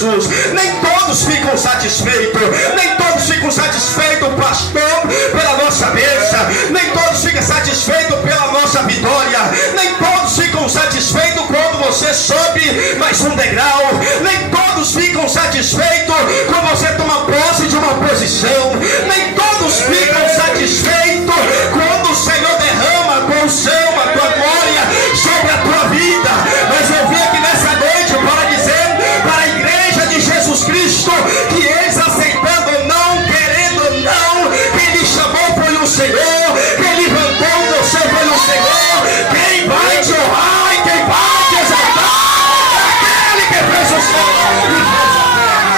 Jesus. Nem todos ficam satisfeitos. Nem todos ficam satisfeitos, pastor, pela nossa bênção. Nem todos ficam satisfeitos pela nossa vitória. Nem todos ficam satisfeitos quando você sobe mais um degrau. Nem todos ficam satisfeitos quando você toma posse de uma posição. Nem todos ficam satisfeitos quando o Senhor derrama a tua unção, a tua glória sobre a tua vida. Mas eu vim aqui nessa noite para dizer para a igreja de Jesus Cristo que eles aceitando ou não, querendo ou não, quem lhe chamou foi o Senhor, quem levantou você foi o Senhor, quem vai te honrar e quem vai te exaltar é aquele que fez o céu e fez a terra.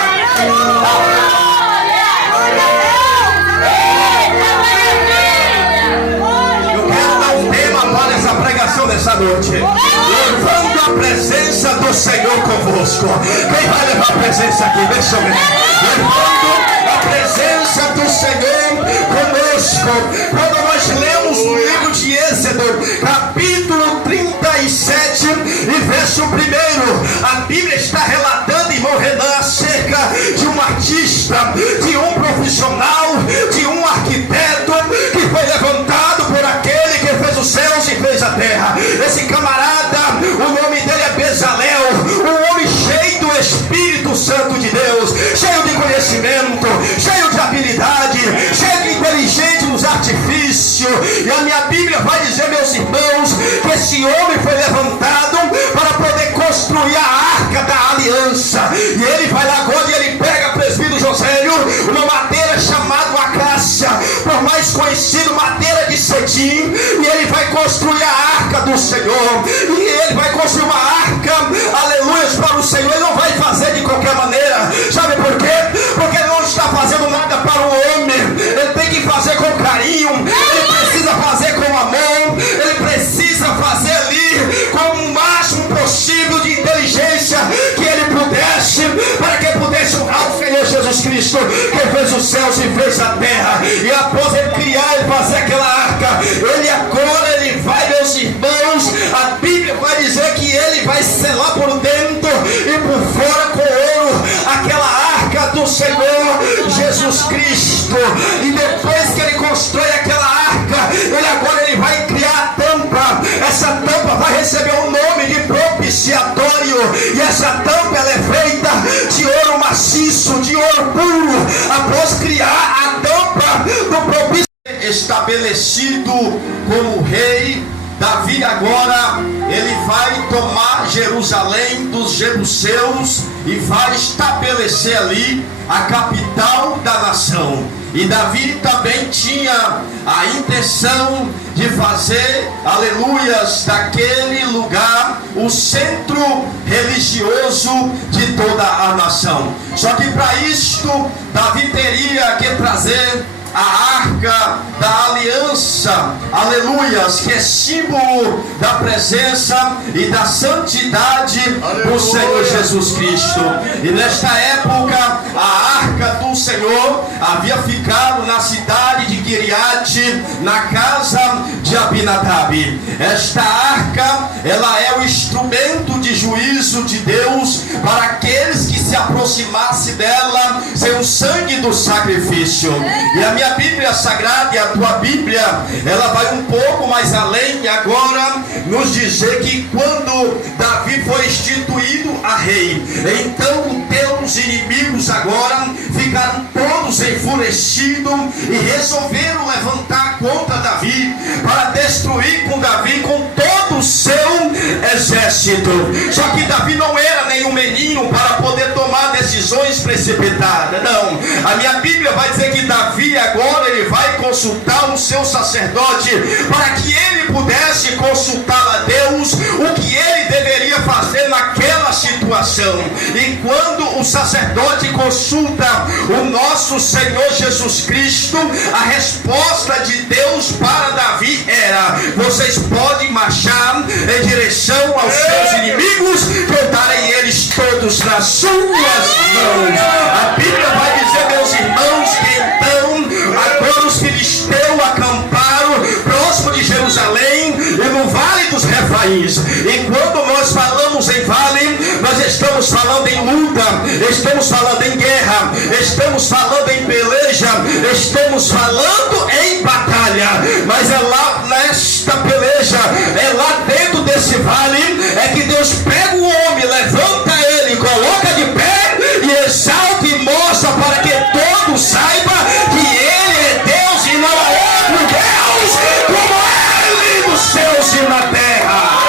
Nessa noite, levando a presença do Senhor convosco. Quem vai levar a presença aqui? Vem sobre mim. Levando a presença do Senhor conosco. Quando nós lemos no livro de Êxodo, capítulo 37 e verso 1, a Bíblia está relatando, irmão Renan, acerca de um artista, de um profissional, de um arquiteto que foi levantado por aquele que fez os céus e fez a terra. Esse camarada, o nome dele é Bezalel, um homem cheio do Espírito Santo de Deus, cheio de conhecimento, cheio de habilidade, cheio de inteligência nos artifícios. E a minha Bíblia vai dizer, meus irmãos, que esse homem foi levantado para poder construir a arca da aliança. E ele vai lá agora e ele pega, presbítero Josélio, uma madeira chamada acácia, por mais conhecido, madeira de cetim, e ele vai construir a arca do Senhor. E ele vai construir uma arca, aleluia, para o Senhor. Ele não vai fazer de qualquer maneira. Sabe por quê? Porque ele não está fazendo nada para o homem. Ele tem que fazer com carinho. Ele precisa fazer com amor. Ele precisa fazer ali com o máximo possível de inteligência que ele pudesse, para que pudesse honrar o Senhor Jesus Cristo, que fez os céus e fez a terra. E após ele criar e fazer aquela arca, ele agora vai, meus irmãos, a Bíblia vai dizer que ele vai selar por dentro e por fora com ouro aquela arca do Senhor Jesus Cristo. E depois que ele constrói aquela arca, ele vai criar a tampa. Essa tampa vai receber o nome de propiciatório, e essa tampa ela é feita de ouro maciço, de ouro puro. Após criar a tampa do propiciatório, estabelecido como rei, Davi agora ele vai tomar Jerusalém dos jebuseus e vai estabelecer ali a capital da nação. E Davi também tinha a intenção de fazer, aleluias, daquele lugar o centro religioso de toda a nação. Só que para isto Davi teria que trazer a arca da aliança, aleluias, que é símbolo da presença e da santidade do Senhor Jesus Cristo. E nesta época a arca do Senhor havia ficado na cidade de Quiriate, na casa de Abinadab. Esta arca, ela é o instrumento de juízo de Deus para aqueles que se aproximassem dela sem o sangue do sacrifício. E a minha Bíblia Sagrada e a tua Bíblia, ela vai um pouco mais além e agora nos dizer que quando Davi foi instituído a rei, então teus inimigos agora ficaram todos enfurecidos e resolveram levantar contra Davi para destruir com Davi com todo o seu exército. Só que Davi não era nenhum menino para poder tomar decisões precipitadas, não. A minha Bíblia vai dizer que Davi agora ele vai consultar o seu sacerdote para que ele pudesse consultar a Deus o que ele deveria fazer naquela situação. E quando o sacerdote consulta o nosso Senhor Jesus Cristo, a resposta de Deus para Davi era: vocês podem marchar em direção aos seus inimigos, que eu darei eles todos nas suas mãos. A Bíblia vai dizer, meus irmãos, que então agora os filisteus acamparam próximo de Jerusalém e no vale dos Refaíns. E quando nós falamos em vale, nós estamos estamos falando em luta, estamos falando em guerra, estamos falando em peleja, estamos falando em batalha. Mas é lá nesta peleja, é lá dentro desse vale, é que Deus pega o homem, levanta ele, coloca de pé e exalta e mostra para que todos saibam que ele é Deus e não há outro Deus como ele nos céus e na terra.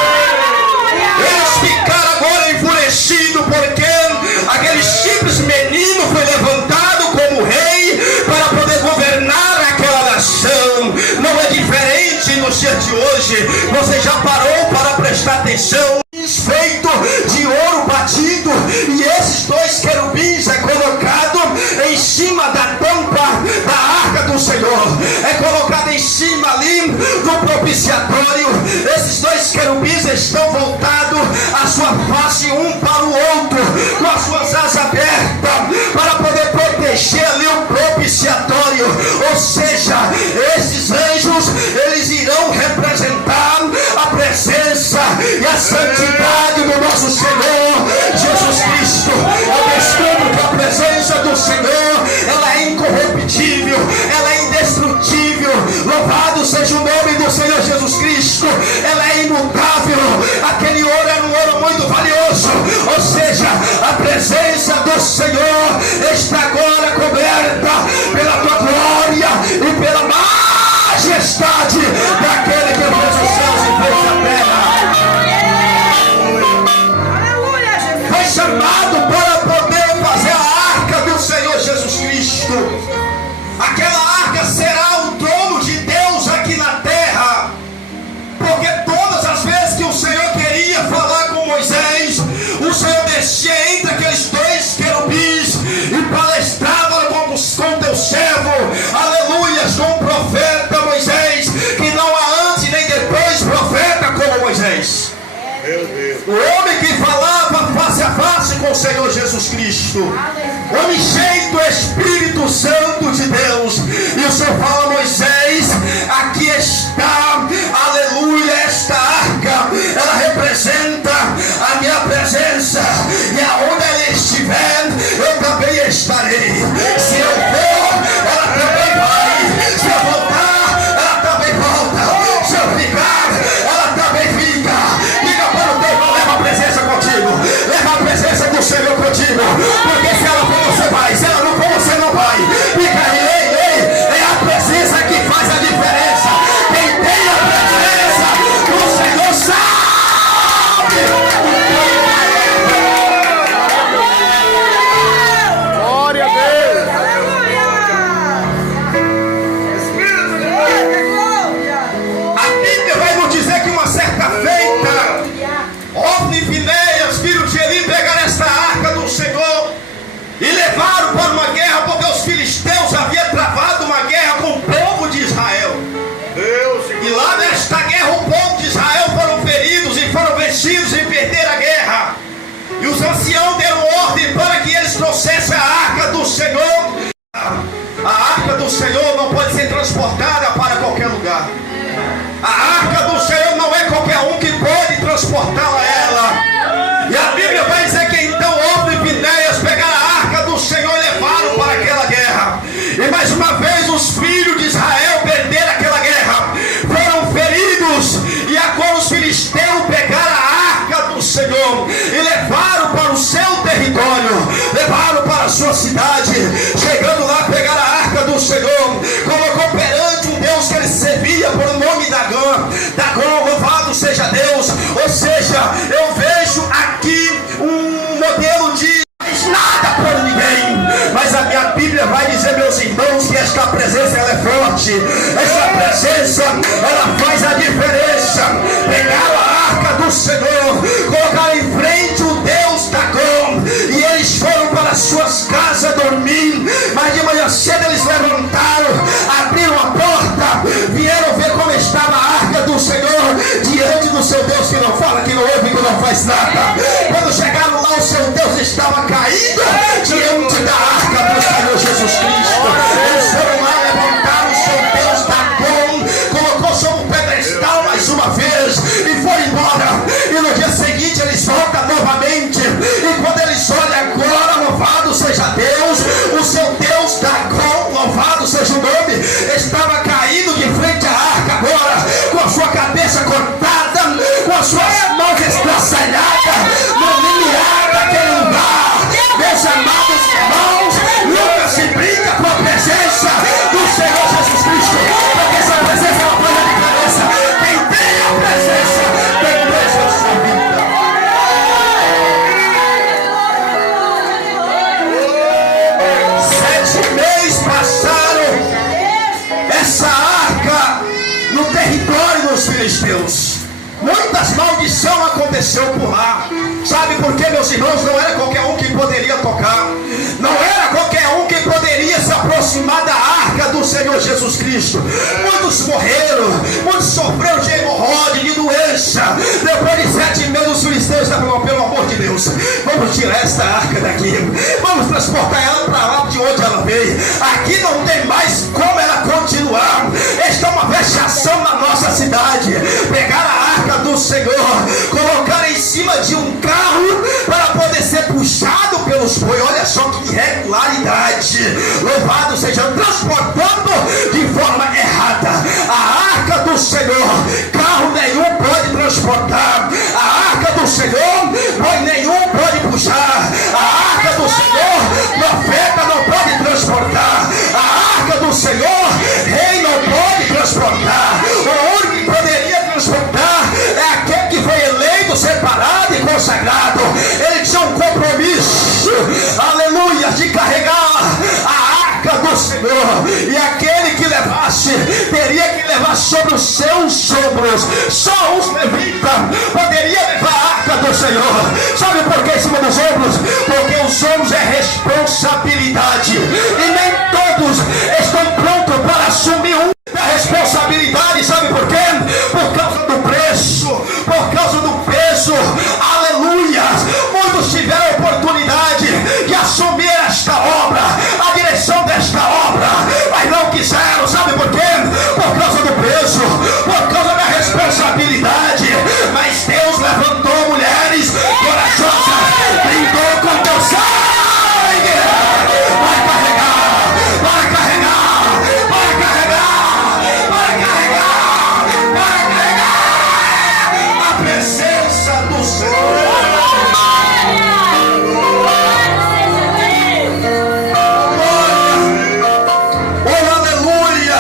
Eles ficaram agora enfurecidos porque aquele simples menino foi levantado como rei para poder governar aquela nação. Não é diferente no dia de hoje. Você já parou para prestar atenção? Feito de ouro batido, e esses dois querubins é colocado em cima da tampa da arca do Senhor, é colocado em cima ali do propiciatório. Esses dois querubins estão voltados a sua face um para o outro, com as suas asas abertas, para poder proteger ali o propiciatório. Ou seja, esses anjos, eles irão representar a presença e a santidade do nosso Senhor Jesus Cristo. Eu descubro que a presença do Senhor, ela é incorruptível, ela é indestrutível. Louvado seja o nome do Senhor Jesus Cristo. Ela é imutável. Aquele ouro era um ouro muito valioso. Ou seja, a presença do Senhor está agora coberta pela tua glória e pela majestade daquele que fez os céus e fez a terra. Foi chamado para poder fazer a arca do Senhor Jesus Cristo. Aquela arca será o trono de Deus aqui na terra, porque todas as vezes que o Senhor queria falar com Moisés, o Senhor descia entre aqueles dois querubins e palestrava com teu servo, aleluias, com o profeta Moisés, que não há antes nem depois profeta como Moisés. O homem que falava face a face com o Senhor Jesus Cristo, homem cheio do Espírito Santo de Deus. E o Senhor fala a Moisés: aqui está, aleluia, esta arca, ela representa a minha presença, e aonde ela estiver, eu também estarei. Se eu for, ela também vai. Se eu voltar, ela também volta. Se eu ficar, ela também fica. Diga para o Deus: leva a presença contigo, leva a presença do Senhor contigo, porque se ela for, você vai. Se ela não for, você não vai. Fica aí, é a presença que faz a diferença. Quem tem a presença do Senhor sabe. Glória a Deus. A Bíblia vai nos dizer que uma certa feita, Ofni e Finéias, filhos de Eli, pegaram esta arca do Senhor e levaram para uma guerra, porque os filisteus haviam travado uma guerra com o povo de Israel. E lá nesta guerra o povo de Israel foram feridos e foram vencidos e perderam a guerra. E os anciãos deram ordem para que eles trouxessem a arca do Senhor. A arca do Senhor não pode ser transportada para qualquer lugar. A arca do Senhor não é qualquer um que pode transportá-la a ela. E a Bíblia vai dizer que então Ofni e Finéias pegaram a arca do Senhor e levaram para aquela guerra. E mais uma vez os filhos de Israel perderam aquela guerra, foram feridos. E agora os filisteus pegaram a arca do Senhor e levaram para o seu território, levaram para a sua cidade. Chegando lá, pegaram a arca do Senhor, colocou perante um Deus que ele servia por o nome Dagom. Dagom, louvado seja Deus. Ou seja, eu vejo aqui um modelo de mais nada por ninguém. Mas a minha Bíblia vai dizer, meus irmãos, que esta presença ela é forte. Esta presença ela faz a diferença. Pegaram a arca do Senhor, colocaram em frente o Deus Dagom, e eles foram para suas casas dormir. Mas de manhã cedo eles levantaram, abriram a porta, vieram ver como estava a arca do Senhor diante do seu Deus, que não fala, que não ouve, que não faz nada. Quando chegaram lá, o seu Deus estava caído diante da arca do Senhor Jesus Cristo. Eles foram lá, levantaram o seu Deus Dagom, colocou sobre o pedestal mais uma vez e foi embora. E no dia seguinte eles voltam novamente, e quando eles Muitas maldições aconteceu por lá. Sabe por quê, meus irmãos? Não era qualquer um que poderia tocar. Não era qualquer um que poderia se aproximar da arca do Senhor Jesus Cristo. Muitos morreram, muitos sofreram de hemorroide, de doença. Depois de 7 meses os filisteus estavam, pelo amor de Deus, vamos tirar esta arca daqui, vamos transportar ela para lá de onde ela veio. Aqui não tem mais como ela continuar. Esta é uma vexação na nossa cidade. Pegar a arca do Senhor, colocar em cima de um carro para poder ser puxado pelos bois. Olha só que irregularidade. Louvado seja, transportando de forma errada a arca do Senhor. Carro nenhum pode transportar a arca do Senhor, boi nenhum pode puxar a arca do Senhor, profeta não pode transportar a arca do Senhor, rei não pode transportar. O único que poderia transportar é aquele que foi eleito, separado e consagrado. Ele tinha um compromisso, aleluia, de carregar a arca do Senhor, e aquele que levasse teria que levar sobre os seus ombros. Só os levitas poderia levar a arca do Senhor. Sabe por que em cima dos ombros? Porque os ombros é responsabilidade, e nem todos estão prontos para assumir a responsabilidade. Sabe por quê? Por causa do preço, por causa do peso. Aleluia! Muitos tiveram a oportunidade de assumir esta obra, a direção desta obra, mas não quiseram. Sabe por quê? Por causa do peso, por causa da responsabilidade. Mas Deus levantou mulheres corajosas, brindou com teu sangue. Vai carregar, vai carregar, vai carregar, vai carregar, vai carregar a presença do Senhor. Oh, aleluia!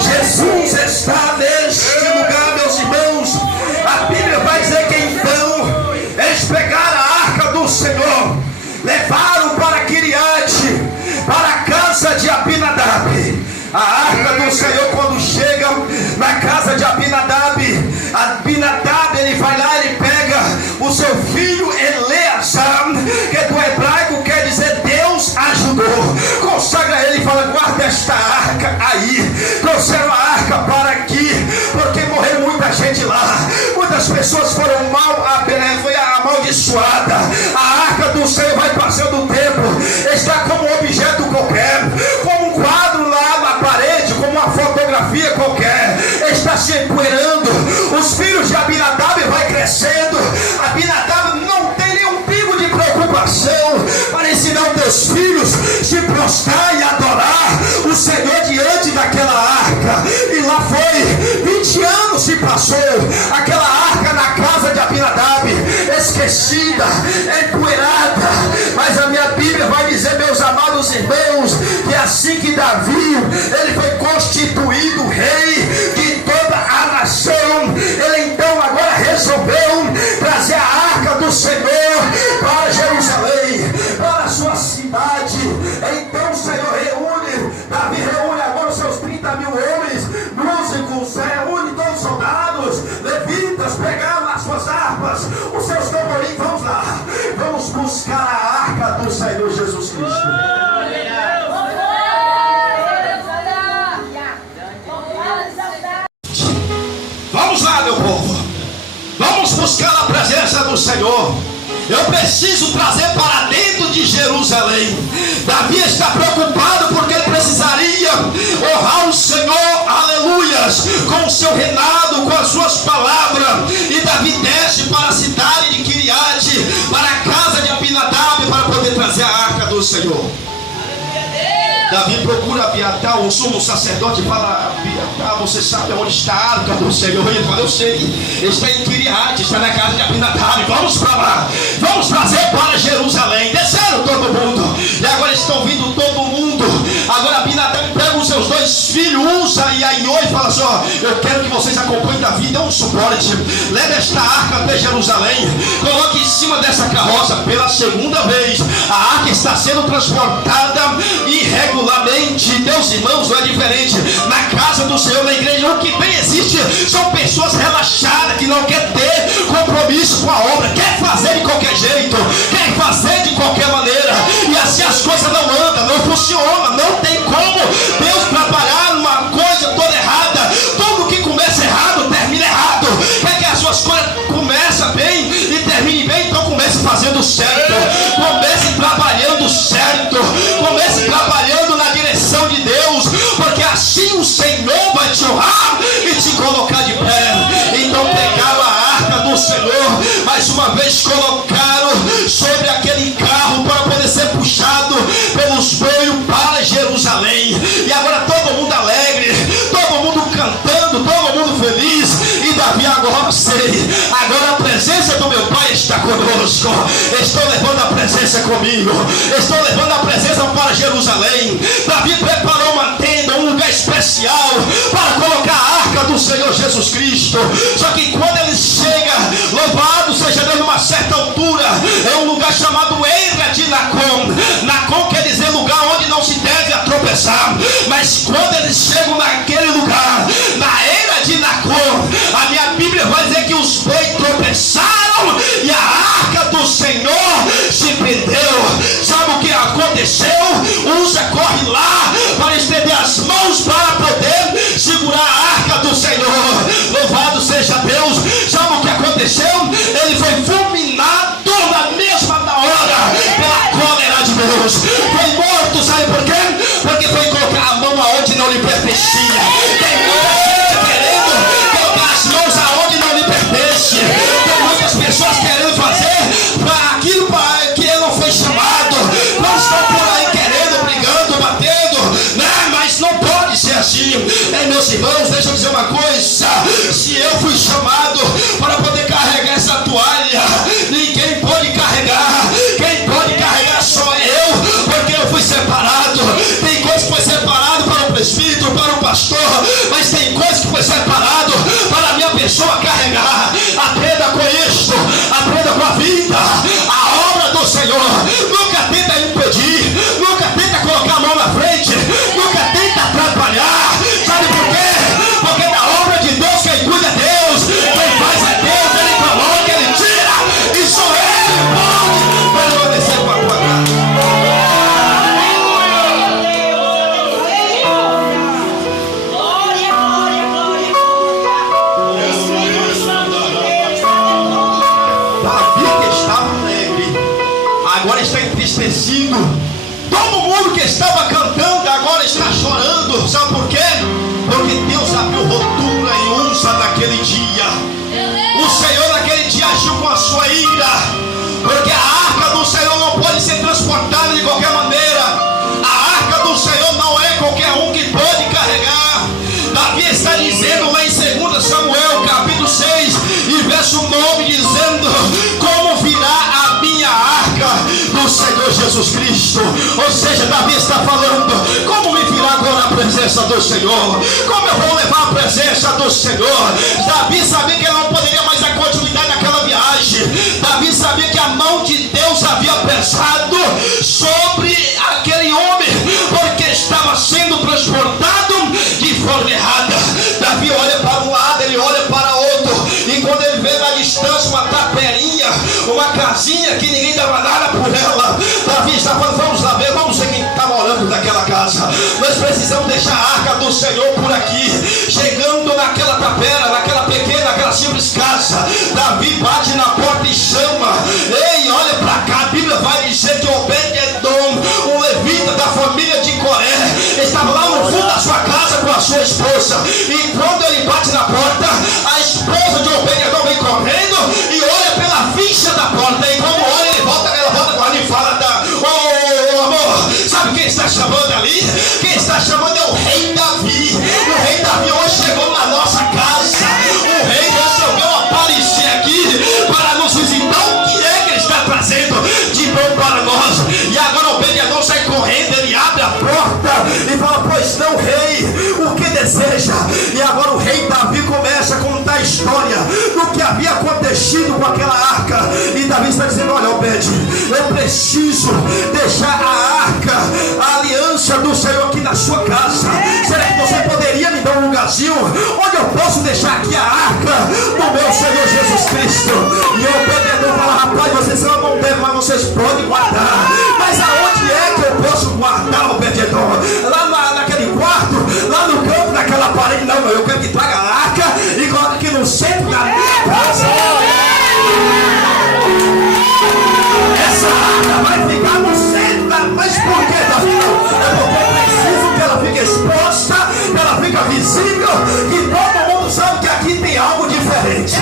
Jesus está neste lugar, meus irmãos. A Bíblia vai dizer que então eles pegaram a arca do Senhor, levaram para Quiriate, para a casa de Abinadab. A arca do Senhor, quando chega na casa de Abinadab, ele vai lá, ele pega o seu filho Eleazar, que do hebraico quer dizer Deus ajudou. Consagra ele e fala: guarda esta arca aí. Trouxeram a arca para aqui, porque morreu muita gente lá. Muitas pessoas foram foi amaldiçoada. A arca do Senhor vai passando o tempo, está como um objeto qualquer, como um quadro lá na parede, como uma fotografia qualquer, está se empoeirando. Os filhos de Abinadab vai crescendo. Abinadab não tem nenhum pingo de preocupação para ensinar os teus filhos se prostrar e adorar o Senhor diante daquela arca. E lá foi, 20 anos se passou, aquela arca na casa de Abinadab, esquecida, empoeirada. Mas a minha Bíblia vai dizer, meus amados irmãos, que assim que Davi, ele foi constituído rei de toda a nação, ele então agora resolveu trazer a arca do Senhor para Jerusalém, para a sua cidade. Então o Senhor reúne, Davi reúne agora os seus 30 mil homens, músicos, reúne todos os soldados, levitas, pegaram as suas harpas, os seus tamborins. Vamos lá, vamos buscar a arca do Senhor Jesus Cristo. Vamos lá, meu povo, vamos buscar a presença do Senhor. Eu preciso trazer para dentro de Jerusalém. Davi está preocupado porque ele precisaria honrar o Senhor, aleluias, com o seu reinado, com as suas palavras. E Davi desce para a cidade de Quiriate, para a casa de Abinadab, para poder trazer a arca do Senhor. Davi procura Abiatar, o sumo sacerdote, e fala: Abiatar, você sabe onde está a arca do Senhor? E ele fala: eu sei, está em Quiriate, está na casa de Abinadab. Vamos para lá, vamos trazer para Jerusalém. Desceram todo mundo, e agora estão vindo todo mundo. Agora Abinadab pega os seus 2 filhos, Uza e Aiô, e fala só: eu quero que vocês acompanhem Davi, dê um suporte, leve esta arca até Jerusalém, coloque em cima dessa carroça. Pela segunda vez a arca está sendo transportada irregularmente. Meus irmãos, não é diferente. Na casa do Senhor, na igreja, o que bem existe são pessoas relaxadas, que não quer ter compromisso com a obra, quer fazer de qualquer jeito, quer fazer de qualquer maneira, e assim as coisas não andam, não funcionam. Não tem como Deus trabalhar numa coisa toda errada. Tudo que começa errado termina errado. Quer que as suas coisas comecem bem e terminem bem, então comece fazendo certo, comece trabalhando certo, comece trabalhando na direção de Deus, porque assim o Senhor vai te honrar e te colocar de pé. Então pegaram a arca do Senhor, mais uma vez colocaram sobre aquele carro para poder ser puxado pelos boios para Jerusalém. E agora todo mundo alegre, todo mundo cantando, todo mundo feliz. E Davi agora sei, agora a presença do meu Pai está conosco. Estou levando a presença comigo, estou levando a presença para Jerusalém. Davi preparou uma tenda, um lugar especial para colocar a arca do Senhor Jesus Cristo. Só que quando ele chega, louvado seja Deus, numa certa altura, é um lugar chamado Eira de Nacon. Nacon quer dizer lugar onde não se deve tropeçar. Mas quando eles chegam naquele lugar, na Eira de Nacon, a minha Bíblia vai dizer que os bois tropeçaram e a arca do Senhor se perdeu. Sabe o que aconteceu? Usa corre lá para estender as mãos para poder segurar a arca do Senhor. Louvado seja Deus. Sabe o que aconteceu? Ele foi fulminado na mesma hora pela cólera de Deus. Foi morto, sabe por quê? Porque foi colocar a mão aonde não lhe pertencia. Tem muita gente querendo colocar as mãos aonde não lhe pertence. Tem muitas pessoas querendo fazer para aquilo para que ele não foi chamado. Não estão por aí querendo, brigando, batendo, né? Mas não pode ser assim. Meus irmãos, deixa eu dizer uma coisa. Se eu fui chamado para poder carregar essa toalha, ninguém pode carregar. Quem pode carregar só eu, porque eu fui separado. Tem coisa que foi separado para o presbítero, para o pastor, mas tem coisa que foi separado para a minha pessoa carregar. Aprenda com isto, aprenda com a vida, a obra do Senhor. Nunca tenta impedir, nunca tenta colocar a mão na frente, nunca tenta atrapalhar. Sabe por quê? Porque da obra de Deus quem cuida é Deus, quem faz é Deus. Ele coloca, ele tira, e só ele pode permanecer com a tua graça. Davi, que estava alegre, agora está entristecido. Todo mundo que estava cantando agora está chorando. Sabe por quê? Porque Deus abriu rotura e unça naquele dia. O Senhor naquele dia agiu com a sua ira, porque a arca do Senhor não pode ser transportada de qualquer maneira. A arca do Senhor não é qualquer um que pode carregar. Davi está dizendo lá em 2 Samuel capítulo 6 e verso 9, dizendo: como virá a minha arca do Senhor Jesus Cristo? Ou seja, Davi está falando: como me virá agora a presença do Senhor? Como eu vou levar a presença do Senhor? Davi sabia que ele não poderia mais dar continuidade naquela viagem. Davi sabia que a mão de Deus havia pesado sobre aquele homem, porque estava sendo transportado de forma errada. Davi olha para um lado, ele olha para outro, e quando ele vê na distância uma taperinha, uma casinha que ninguém dava nada por ela, Davi está falando: vamos lá ver, vamos ver quem está morando naquela casa. Nós precisamos deixar a arca do Senhor por aqui. Chegando naquela tapera, naquela pequena, naquela simples casa, Davi bate na porta e chama: ei, olha para cá. A Bíblia vai dizer que Obed-edom, um levita da família de Coré, estava lá no fundo da sua casa com a sua esposa. E quando ele bate na porta, a esposa de Obed-edom vem correndo e olha pela ficha da porta. E quando olha, ela volta com ela e fala: ô amor, sabe quem está chamando ali? Quem está chamando é o rei Davi. O rei Davi hoje chegou na nossa casa. O rei resolveu aparecer aqui para nos visitar. O que é que ele está trazendo de bom para nós? E agora o Obed-edom sai correndo, ele abre a porta e fala: pois não, rei, o que deseja? E agora o rei Davi começa a contar a história do que havia acontecido com aquela arca. E Davi está dizendo: olha, Obed, eu preciso deixar presença do Senhor aqui na sua casa. Será que você poderia me dar um lugarzinho onde eu posso deixar aqui a arca do meu Senhor Jesus Cristo? E eu Obed-Edom fala: rapaz, vocês não devem, mas vocês podem guardar. Mas aonde é que eu posso guardar, Obed-Edom? Lá naquele quarto, lá no canto daquela parede? Não, eu quero que traga a arca e coloque aqui no centro da minha casa. Essa arca vai ficar no centro da... Mas por que, Davi? É porque eu preciso que ela fique exposta, que ela fique visível, que todo mundo sabe que aqui tem algo diferente.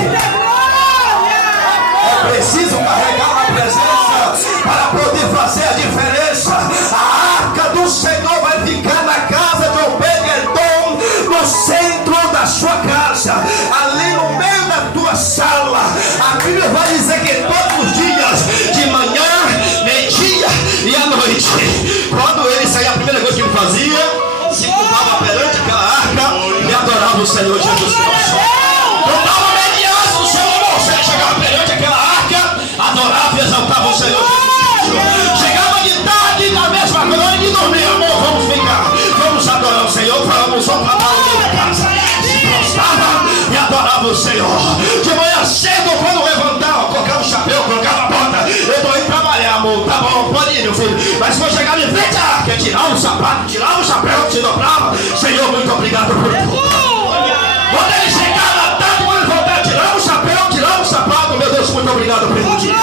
É preciso carregar a presença para poder fazer a diferença. A arca do Senhor vai ficar na casa de Obed-Edom, no centro da sua casa, ali no meio da tua sala. A Bíblia vai dizer que todos os dias, de manhã, meio-dia e à noite, quando ele saía, a primeira coisa que ele fazia, se curvava perante aquela arca e adorava o Senhor Jesus Cristo. Cantava mediante o seu amor. Se ele chegava perante aquela arca, adorava e exaltava o Senhor Jesus Cristo. Chegava de tarde, na mesma noite, e dormia. Amor, vamos ficar, vamos adorar o Senhor, vamos voltar para o meio da casa. Se prostrava e adorava o Senhor. De manhã cedo, quando levantava, colocava o chapéu, colocava a bota. Eu estou indo trabalhar, amor. Tá bom, pode ir, meu filho. Mas quando chegava em frente à arca, tirava o sapato, tirava o chapéu, se dobrava. Senhor, muito obrigado por tudo. Quando ele chegava à tarde, quando ele voltava, tirava o chapéu, tirava o sapato. Meu Deus, muito obrigado pelo dia.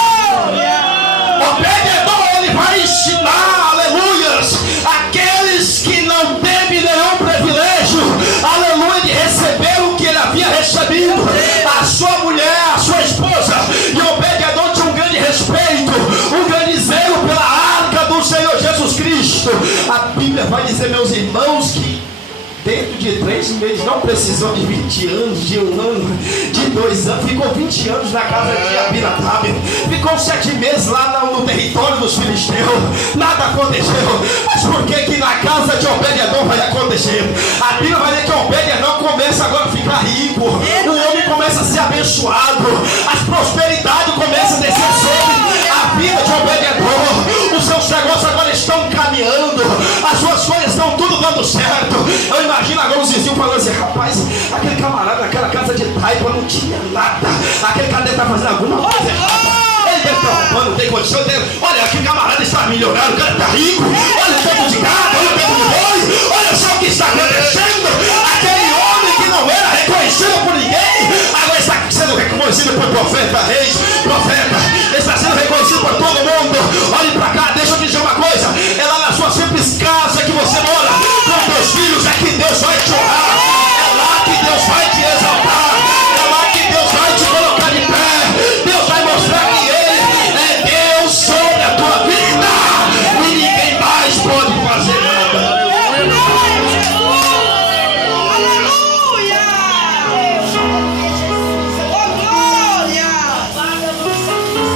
Obed-Edom, ele vai ensinar, aleluias, aqueles que não teve nenhum privilégio, aleluia, de receber o que ele havia recebido. A sua mulher, a sua esposa, e Obed-Edom tinha um grande respeito, um grande zelo pela arca do Senhor Jesus Cristo. A Bíblia vai dizer, meus irmãos, que dentro de 3 meses, não precisou de 20 anos, de 1 ano, de 2 anos, ficou 20 anos na casa de Abinadab, ficou 7 meses lá no território dos filisteus, nada aconteceu. Mas por que na casa de Obed-Edom vai acontecer? A Bíblia vai dizer que Obed-Edom começa agora a ficar rico, o homem começa a ser abençoado, as prosperidades começam a descer sobre a vida de Obed-Edom, os seus negócios agora estão caminhando, as suas coisas estão tudo dando certo. Eu imagino agora os vizinhos falando assim: rapaz, aquele camarada naquela casa de Taipa não tinha nada, aquele cara deve estar fazendo alguma coisa errada. Ele deve estar roubando, não tem condição. Olha, aquele camarada está milionário, o cara está rico. Olha o tempo de gado, olha o tempo de boi. Olha só o que está acontecendo. Aquele homem que não era reconhecido por ninguém, agora está sendo reconhecido por profeta, reis, profeta. Está sendo reconhecido por todo mundo. Olhe para cá, deixa eu te dizer uma coisa. É lá na sua simples casa que você mora, com teus filhos, é que Deus vai te honrar. É lá que Deus vai te exaltar. É lá que Deus vai te colocar de pé. Deus vai mostrar que Ele é Deus sobre a tua vida e ninguém mais pode fazer nada.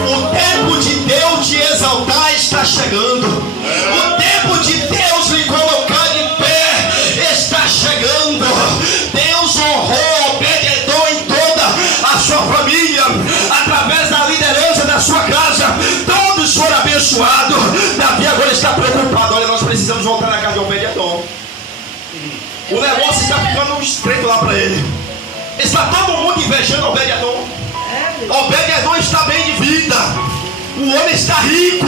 O tempo de Deus te exaltar está chegando. O tempo de Deus lhe colocar de pé está chegando. Deus honrou Obed-Edom em toda a sua família, através da liderança da sua casa. Todos foram abençoados. Davi agora está preocupado. Olha, nós precisamos voltar na casa de Obed-Edom. O negócio está ficando estreito lá para ele. Está todo mundo invejando Obed-Edom. Obed-Edom está bem de vida. O homem está rico.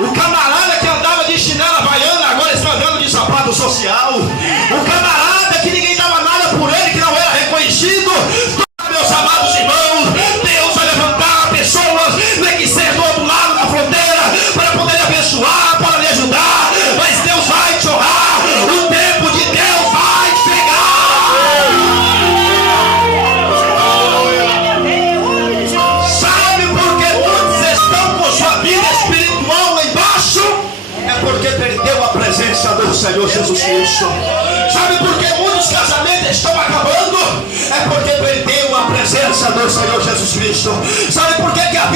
O camarada que andava de chinela havaiana agora está andando de sapato social. O camarada que ninguém dava nada por ele, que não era reconhecido. Meus amados irmãos, Deus vai levantar pessoas, nem que seja do outro lado da fronteira, para poder abençoar, para lhe ajudar. Mas Deus vai te honrar. O tempo de Deus vai chegar. Sabe por que muitos estão com sua vida espiritual lá embaixo? É porque perdeu a presença do Senhor Jesus Cristo. Sabe por que muitos casamentos estão acabando? É porque perdeu a presença do Senhor Jesus Cristo. Sabe por que a